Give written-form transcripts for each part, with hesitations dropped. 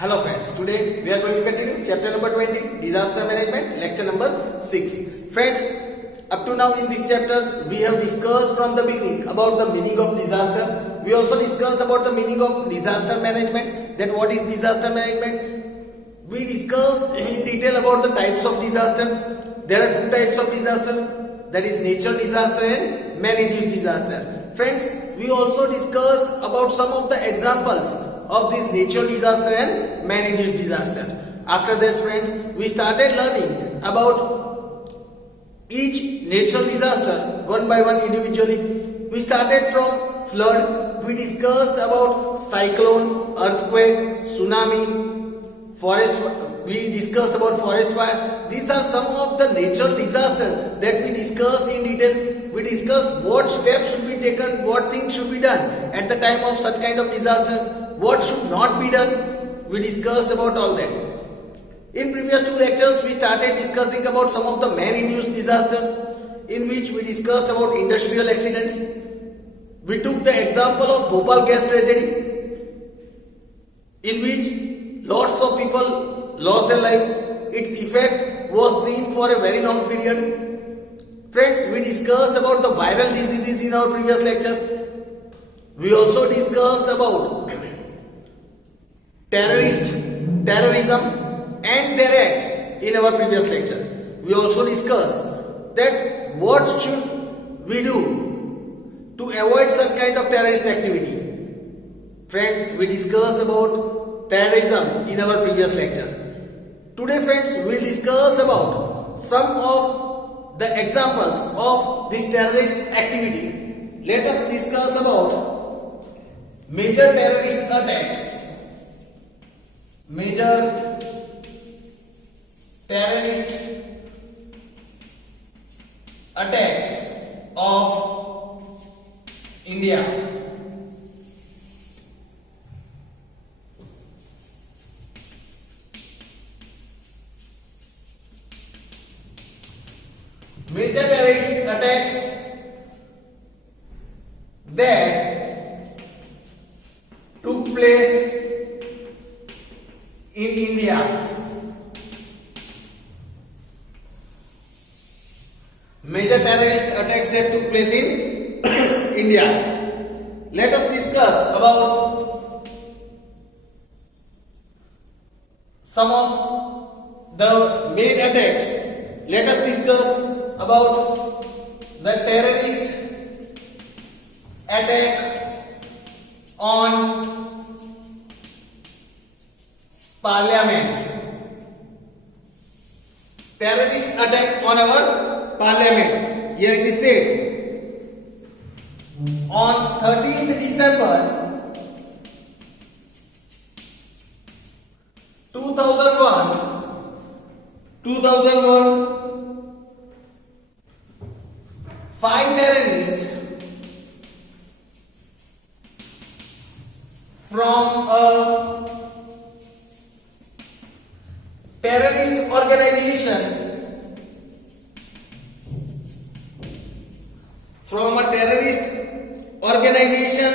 Hello friends, today we are going to continue chapter number 20, disaster management, lecture number 6. Friends, up to now in this chapter we have discussed from the beginning about the meaning of disaster. We also discussed about the meaning of disaster management, that what is disaster management. We discussed in detail about the types of disaster. There are two types of disaster, that is natural disaster and man-induced disaster. Friends, we also discussed about some of the examples of this natural disaster and man-induced disaster. After that, friends, we started learning about each natural disaster one by one individually. We started from flood. We discussed about cyclone, earthquake, tsunami, forest. We discussed about forest fire. These are some of the natural disasters that we discussed in detail. We discussed what steps should be taken, what things should be done at the time of such kind of disaster. What should not be done? We discussed about all that. In previous two lectures, we started discussing about some of the man-induced disasters, in which we discussed about industrial accidents. We took the example of Bhopal gas tragedy, in which lots of people lost their life. Its effect was seen for a very long period. Friends, we discussed about the viral diseases in our previous lecture. We also discussed about terrorism and their acts in our previous lecture. We also discussed that what should we do to avoid such kind of terrorist activity. Friends, we discussed about terrorism in our previous lecture. Today, friends, we will discuss about some of the examples of this terrorist activity. Let us discuss about major terrorist attacks. Major terrorist attacks of India. Major terrorist attacks that took place in India. Major terrorist attacks that took place in India. Let us discuss about some of the main attacks. Let us discuss about the terrorist attack on Parliament. Terrorist attack on our Parliament. Here it is said, on 13th December 2001, 5 terrorists from a terrorist organization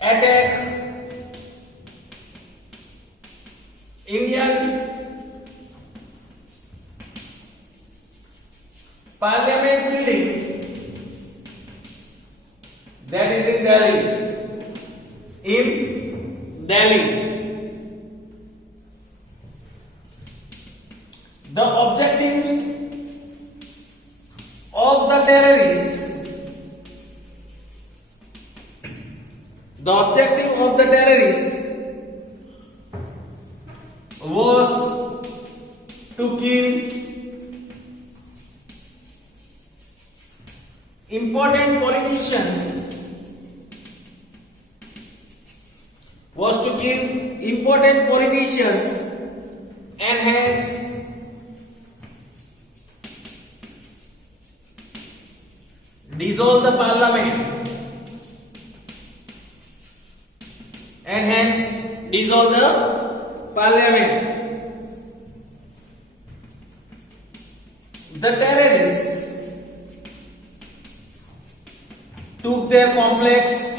attack Indian Parliament building, that is in Delhi. In Delhi. The objective of the terrorists was to kill important politicians, and hence dissolve the parliament. The terrorists took their complex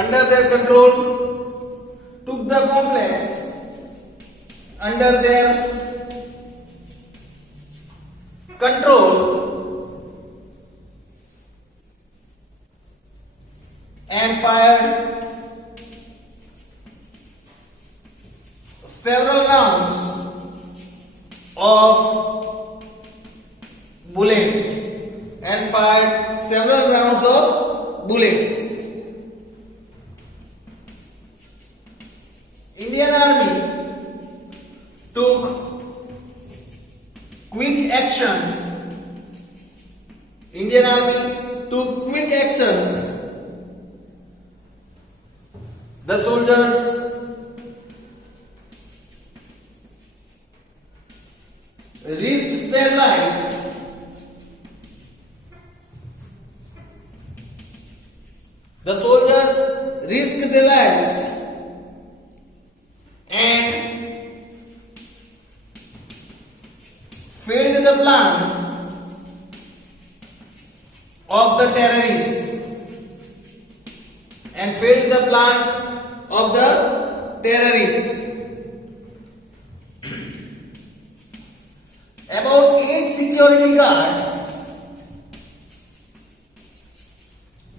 under their control, took the complex under their control and fired several rounds of bullets Indian Army took quick actions. The soldiers risked their lives and failed the plan of the terrorists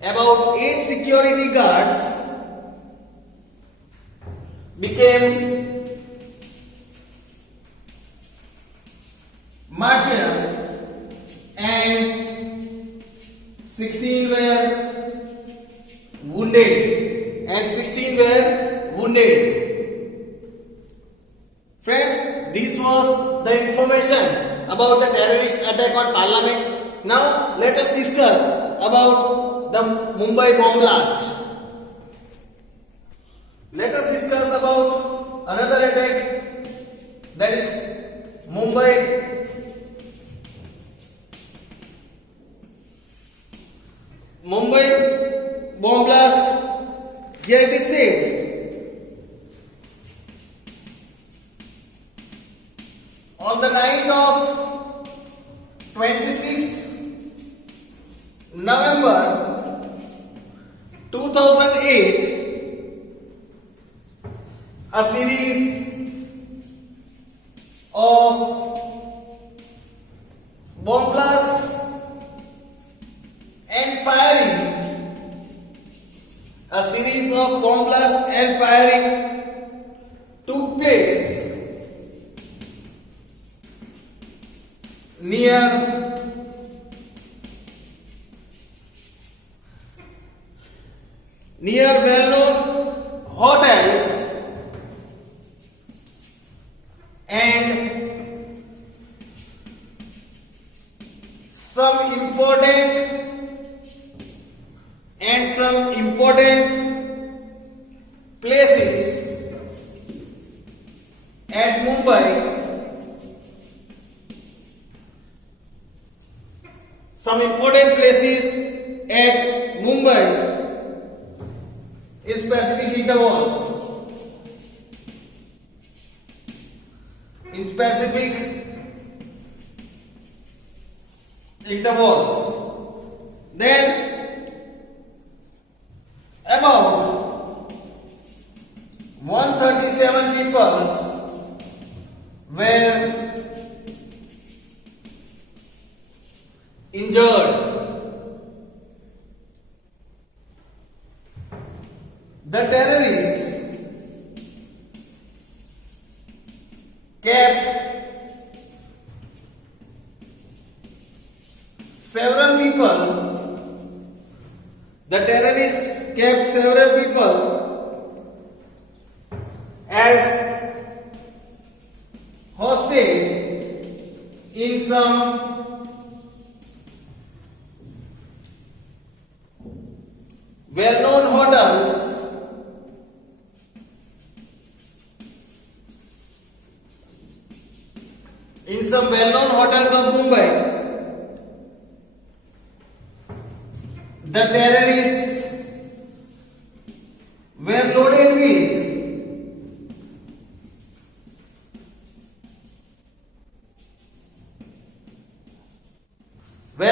About eight security guards became martyred and 16 were wounded. Friends, this was the information about the terrorist attack on Parliament. Now let us discuss about the Mumbai bomb blast. Let us discuss about another attack, that is Mumbai bomb blast. Here it is said, on the night of 26th November 2008, a series of bomb blasts and firing took place near well-known hotels and some important places at Mumbai. In specific intervals. Then about 137 people were injured. The terrorists kept several people as hostage in some well-known hotels of Mumbai. The terrorists were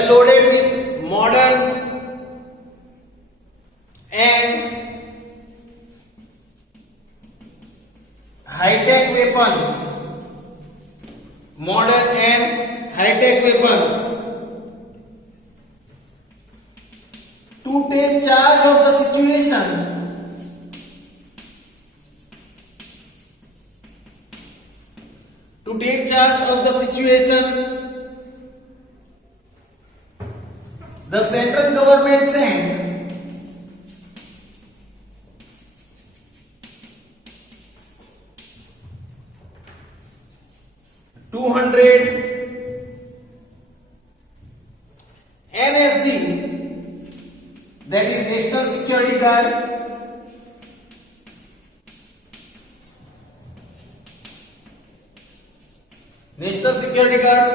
loaded with modern and high-tech weapons, modern and high-tech weapons, to take charge of the situation, to take charge of the situation, the central government sent NSG, that is National Security Guard, National Security Guards,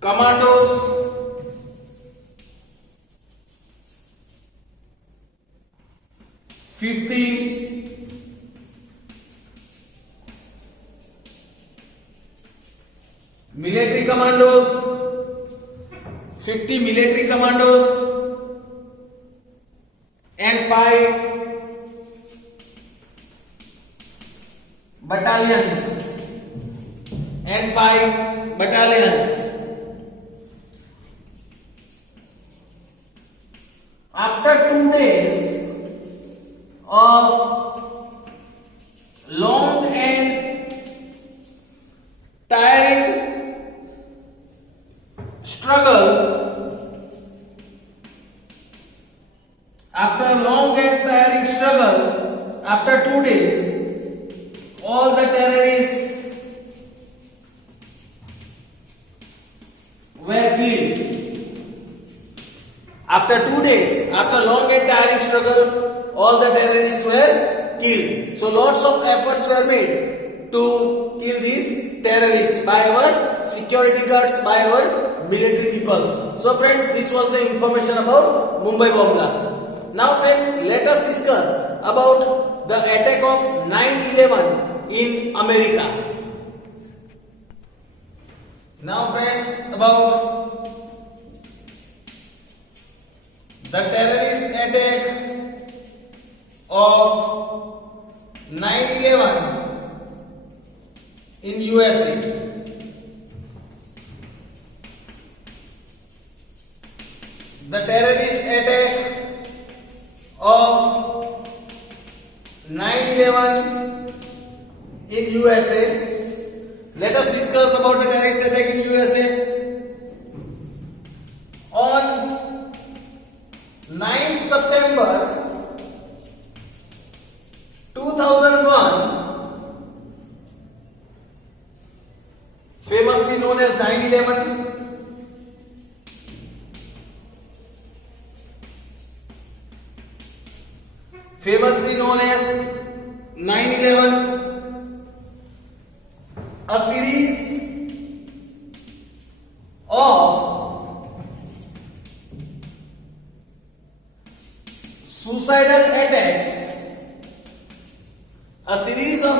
commandos, military commandos, 50 military commandos, and 5 battalions, After 2 days of long and tiring struggle, after 2 days, all the terrorists were killed. After 2 days, after long and tiring struggle, all the terrorists were killed. So lots of efforts were made to kill these terrorists by our security guards, by our military people. So friends, this was the information about Mumbai bomb blast. Now friends, let us discuss about the attack of 9/11 in America. Now friends, about the terrorist attack of 9/11 in USA. The terrorist attack of 9/11 in USA. Let us discuss about the terrorist attack in USA. On 9th September 2001, famously known as 9/11, a series of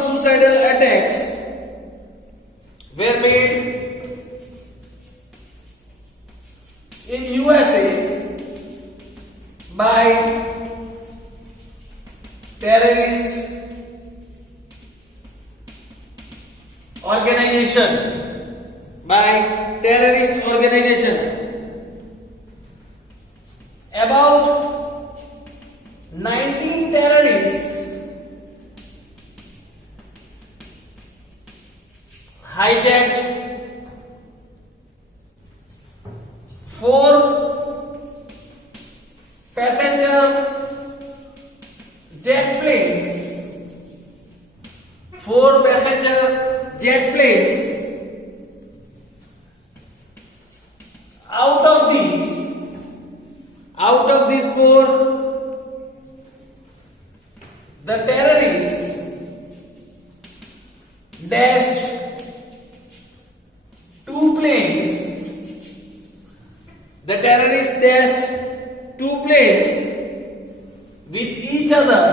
suicidal attacks, were made in USA by terrorist organization. About 19 terrorists hijacked 4 passenger jet planes. 4 passenger jet planes. Out of these 4, the terrorists dashed 2 planes. The terrorists dashed 2 planes with each other,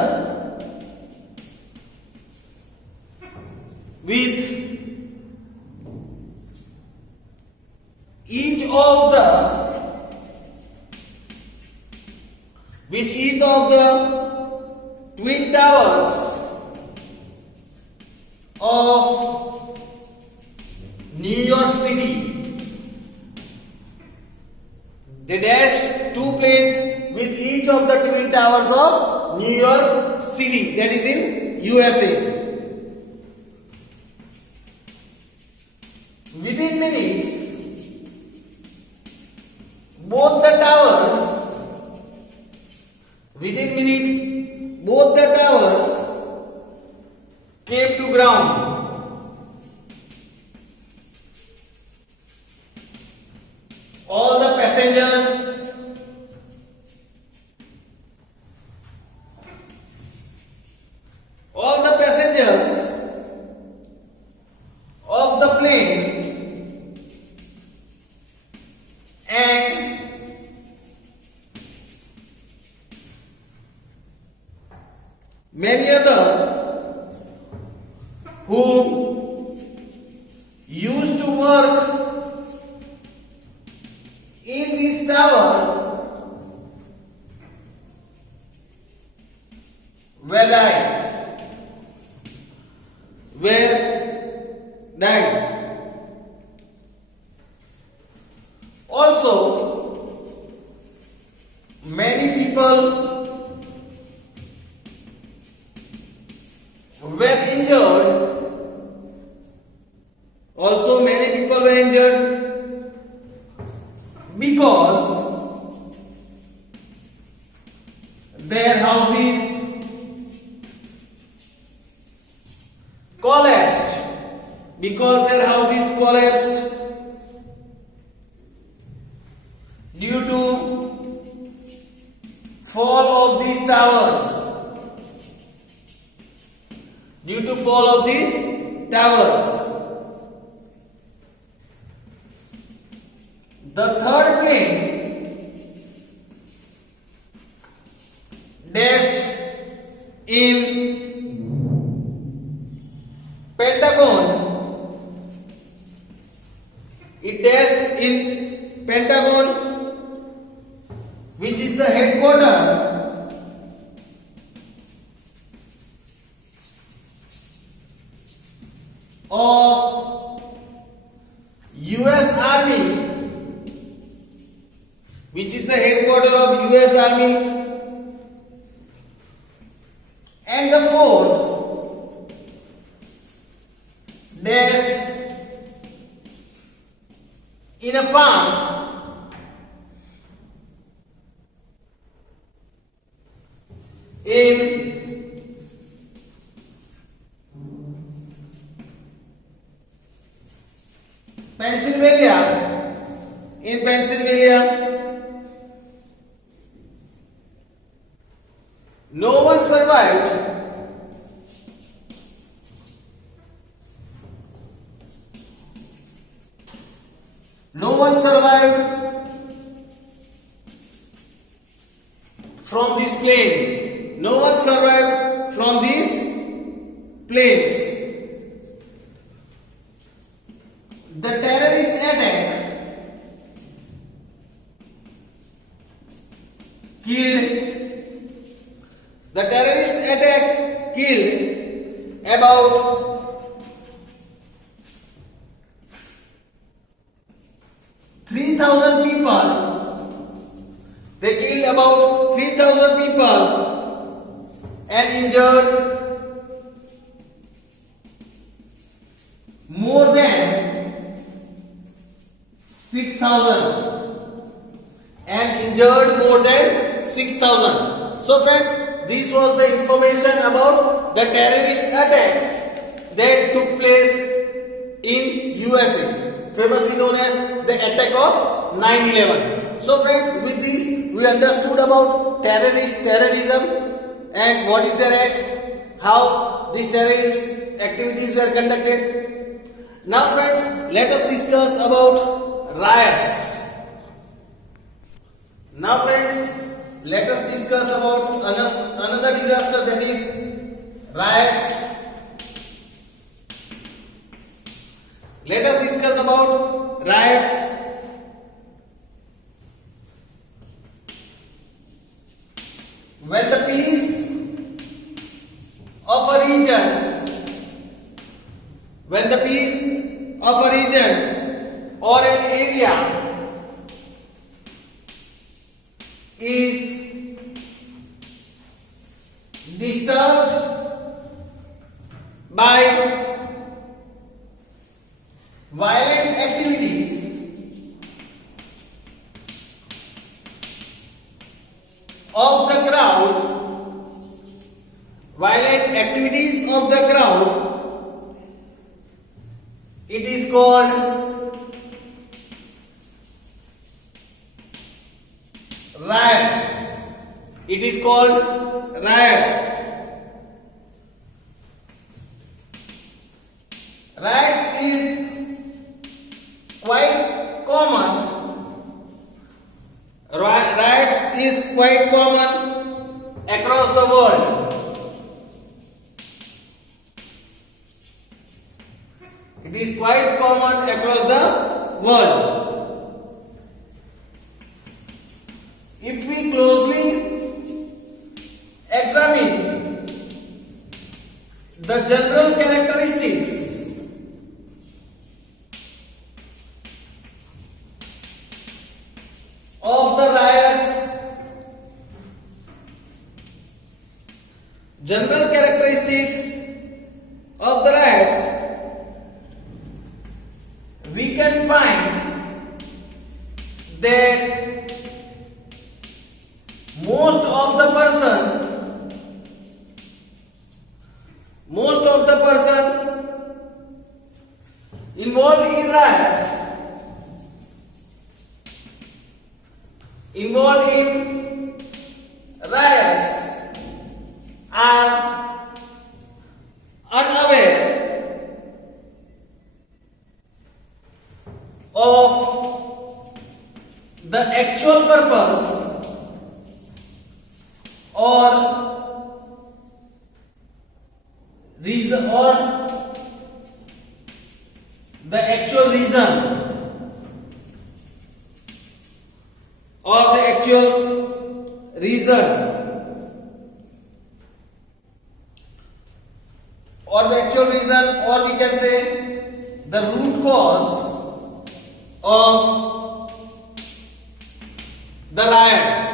with each of the twin towers of New York City. They dashed two planes with each of the twin towers of New York City, that is in USA. Within minutes, both the towers came to ground. All the passengers of the plane and many other who used to work in this tower were died. Also, many people were injured. Because their houses collapsed. Due to fall of these towers. The third plane dashed in Pentagon. It dashed in Pentagon, which is the headquarters of US Army. And the fourth dashed in a farm in Pennsylvania. No one survived. From these planes. The terrorist attack killed about 3,000 people. They killed about 3,000 people and injured more than 6,000. So friends, this was the information about the terrorist attack that took place in USA, famously known as the attack of 9/11. So friends, with this we understood about terrorism and what is their act, how these terrorist activities were conducted. Now friends, let us discuss about riots. Let us discuss about another disaster, that is riots. Let us discuss about riots. When the peace region, when the peace of a region or an area is disturbed by violent activities of the crowd, it is called riots. It is called riots. Riots is quite common. Riots is quite common across the world. It is quite common across the world. If we closely examine the general characteristics of the riots, general characteristics of the riots, we can find that most of the persons involved in riots are unaware of the actual purpose or reason or the actual reason or the actual reason or we can say the root cause of the riot.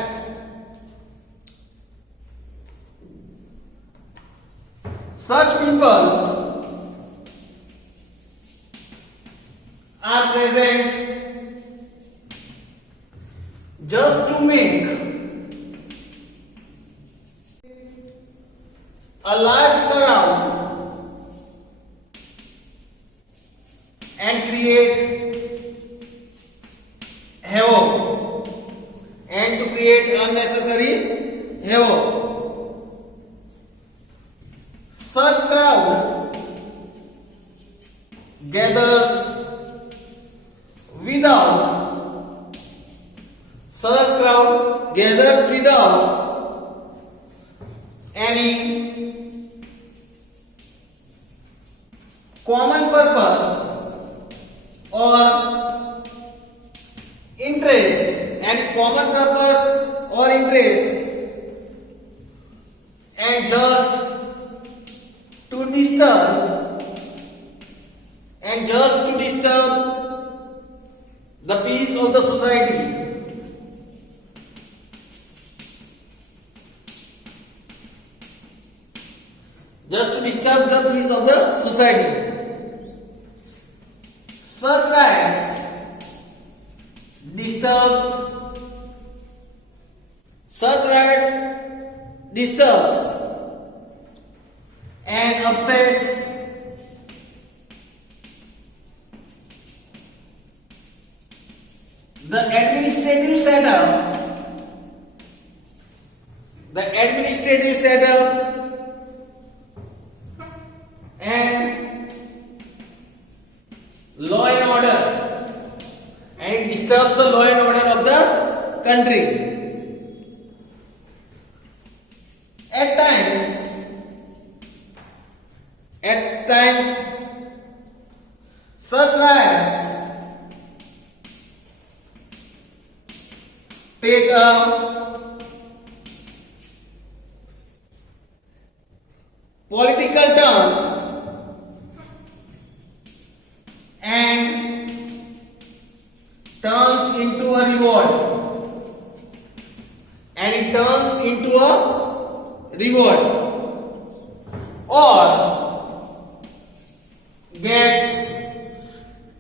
Such people are present just to make a large crowd and create havoc and to create unnecessary havoc. Such crowd gathers without any common purpose or interest, and just to disturb the peace of the society. Such riots disturbs and upsets the administrative setup and law and order, and it disturbs the law and order of the country. At times, such riots take a political term and turns into a revolt, and it turns into a revolt, or gets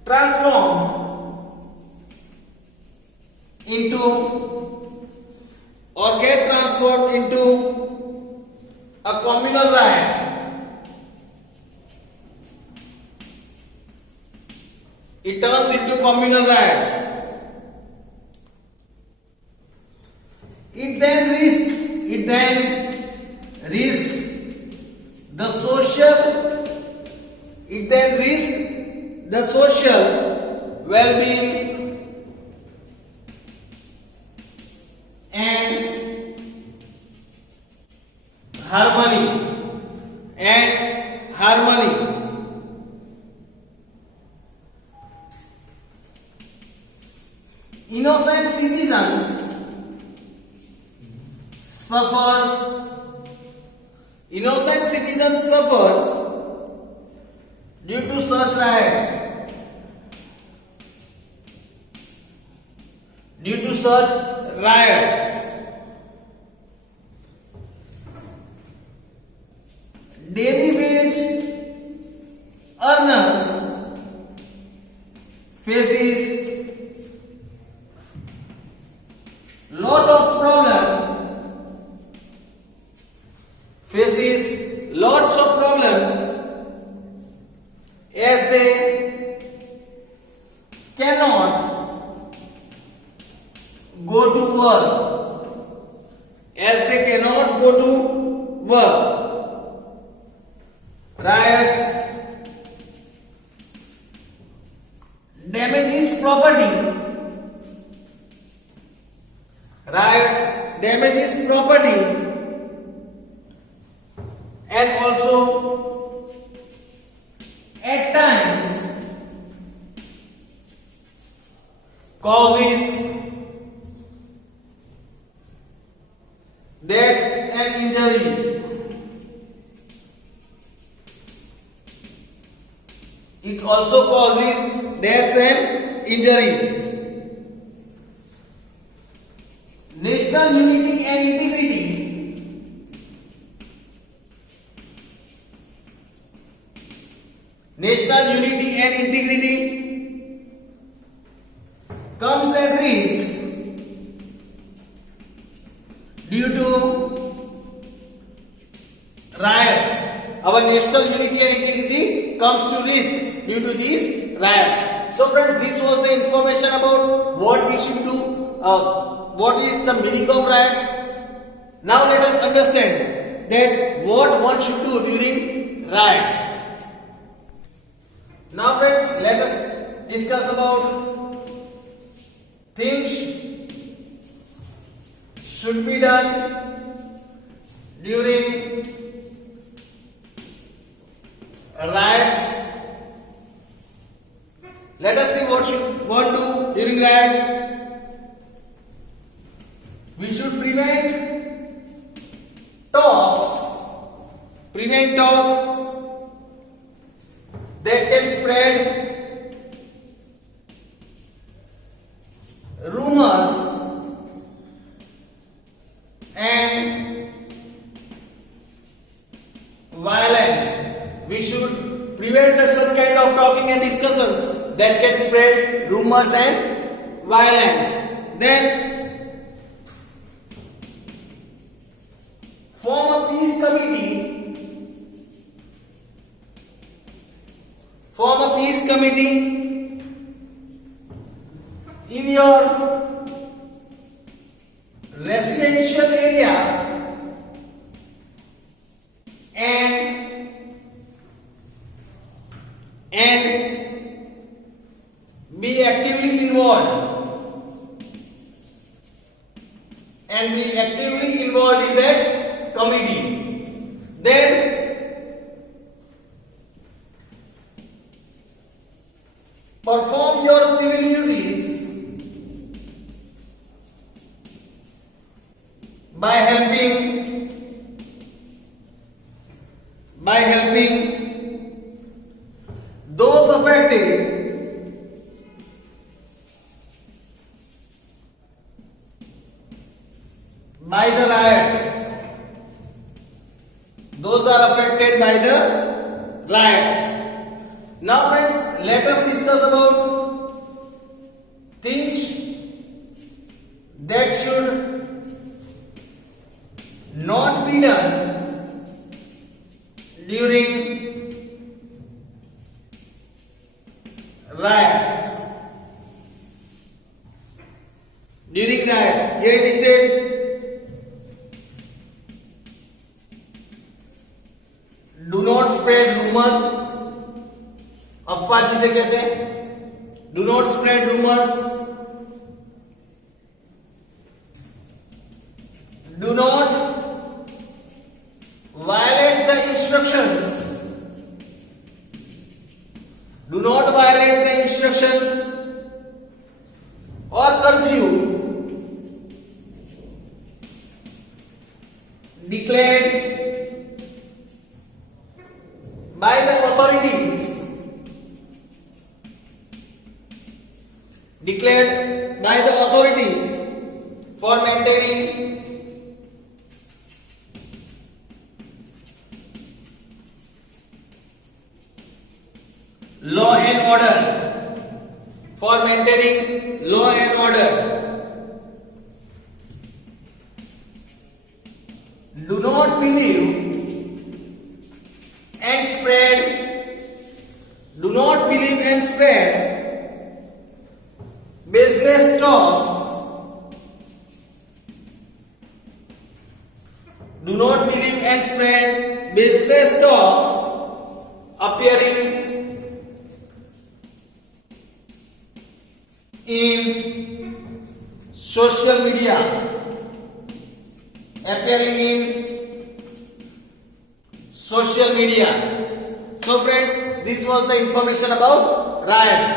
transformed into or get transformed into a communal riot. It turns into communal riots. It then risks the social well-being and harmony. Innocent citizens suffers due to such riots. Daily wage earners faces lot of lots of problems as they cannot go to work. Riots damages property and also at times causes deaths and injuries. It also causes deaths and injuries. National unity and integrity comes at risks due to riots. Our national unity and integrity comes to risk due to these riots. So friends, this was the information about what we should do, what is the meaning of riots. Now let us understand that what one should do during riots. Now friends, let us discuss about things should be done during riots. Let us see what should one do during riot. We should prevent talks that can spread rumors and violence. We should prevent such kind of talking and discussions that can spread rumors and violence. Then form a peace committee. In your residential area and be actively involved in that committee. Then perform your civil duties by affected by the riots. Those are affected by the riots. Now friends, let us discuss about things that should not be done during riots. During riots, here it is said, do not spread rumors. अफवाह जिसे कहते हैं, do not spread rumors. Do not violate the instructions. Do not violate the instructions or curfew declared by the authorities. Declared by the authorities for maintaining law and order. For maintaining law and order. Do not believe and spread. Do not believe and spread business talks. Do not believe and spread business talks appearing in social media. Appearing in social media. So friends, this was the information about riots.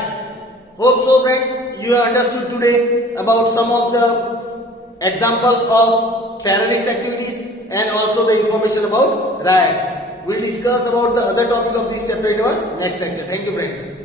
Hope so friends, you have understood today about some of the example of terrorist activities and also the information about riots. We'll discuss about the other topic of this chapter in our next section. Thank you friends.